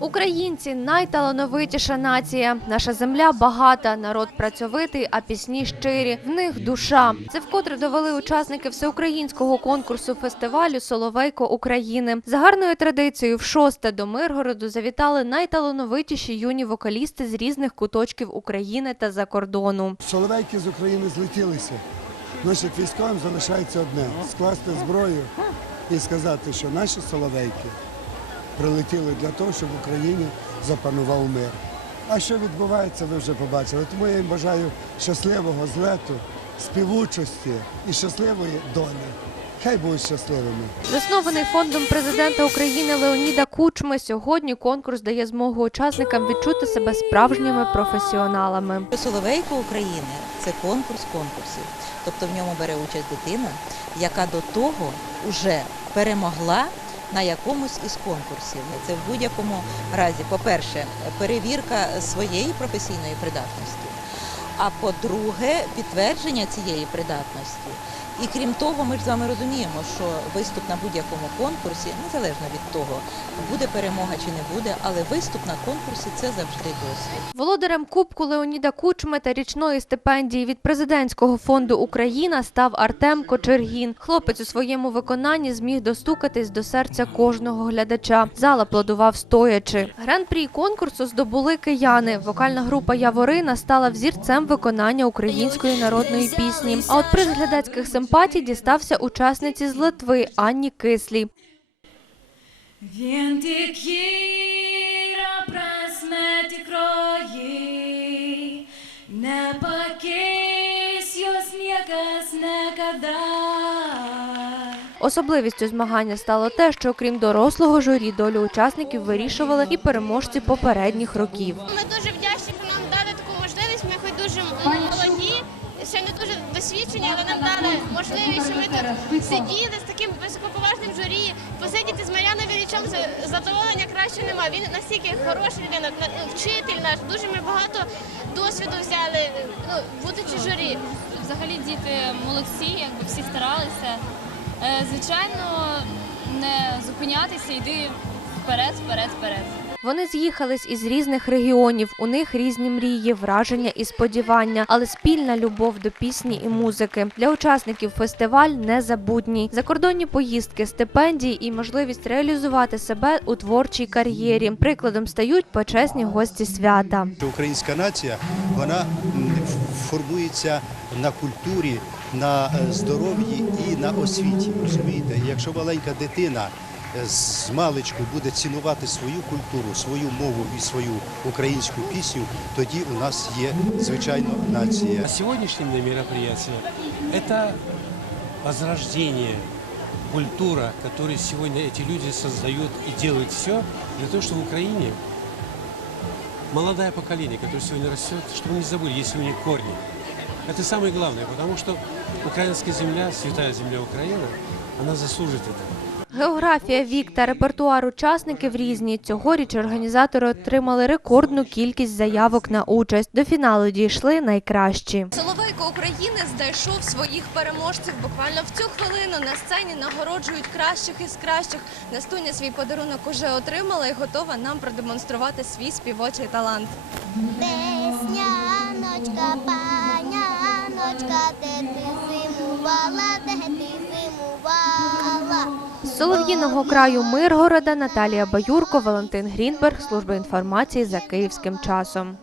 Українці найталановитіша нація. Наша земля багата, народ працьовитий, а пісні щирі. В них душа. Це вкотре довели учасники всеукраїнського конкурсу фестивалю Соловейко України. За гарною традицією, в шосте до Миргороду завітали найталановитіші юні вокалісти з різних куточків України та за кордону. Соловейки з України злетілися. Нашим військовим залишається одне скласти зброю і сказати, що наші соловейки прилетіли для того, щоб в Україні запанував мир. А що відбувається, ви вже побачили. Тому я їм бажаю щасливого злету, співучості і щасливої долі. Хай будуть щасливими. Заснований фондом президента України Леоніда Кучми, сьогодні конкурс дає змогу учасникам відчути себе справжніми професіоналами. Соловейко України це конкурс конкурсів. Тобто в ньому бере участь дитина, яка до того вже перемогла на якомусь із конкурсів. Це в будь-якому разі, по-перше, перевірка своєї професійної придатності, а по-друге, підтвердження цієї придатності. І крім того, ми ж з вами розуміємо, що виступ на будь-якому конкурсі, незалежно від того, буде перемога чи не буде, але виступ на конкурсі це завжди досвід. Володарем Кубку Леоніда Кучми та річної стипендії від президентського фонду Україна став Артем Кочергін. Хлопець у своєму виконанні зміг достукатись до серця кожного глядача. Зал аплодував стоячи. Гран-прі конкурсу здобули кияни. Вокальна група Яворина стала взірцем виконання української народної пісні. А от приз глядацьких симпатій дістався учасниці з Литви Анні Кислі. Niekada. Особливістю змагання стало те, що окрім дорослого журі, долю учасників вирішували і переможці попередніх років. Ми дуже дуже але нам дали можливість, що ми тут сиділи з таким високоповажним журі. Посидіти з Мар'яною Вілічом з- задоволення краще нема. Він настільки хороша людина, вчитель наш. Дуже ми багато досвіду взяли, ну, будучи журі. Взагалі діти молодці, якби всі старалися. Е, Звичайно, не зупинятися, йди вперед, вперед, вперед. Вони з'їхались із різних регіонів. У них різні мрії, враження і сподівання, але спільна любов до пісні і музики. Для учасників фестиваль незабутній. Закордонні поїздки, стипендії і можливість реалізувати себе у творчій кар'єрі. Прикладом стають почесні гості свята. українська нація вона формується на культурі, на е, здоров'ї і на освіті. Розумієте, якщо маленька дитина з маличку буде цінувати свою культуру, свою мову і свою українську пісню, тоді у нас є звичайно нація. А сегодняшнее мероприятие – это возрождение, культура, которую сегодня эти люди создают и делают все для того, чтобы в Украине молодое поколение, которое сегодня растет, чтобы не забыли, есть у них корни. Это самое главное, потому что украинская земля, святая земля Украины, она заслужит этого. Географія, вік та репертуар учасників різні. Цьогоріч організатори отримали рекордну кількість заявок на участь. До фіналу дійшли найкращі. Соловейко України знайшов своїх переможців. Буквально в цю хвилину на сцені нагороджують кращих із кращих. Настуня свій подарунок уже отримала і готова нам продемонструвати свій співочий талант. Весняночка, паняночка, де ти зимувала, де ти Солов'їного краю Миргорода Наталія Баюрко, Валентин Грінберг, служба інформації за київським часом.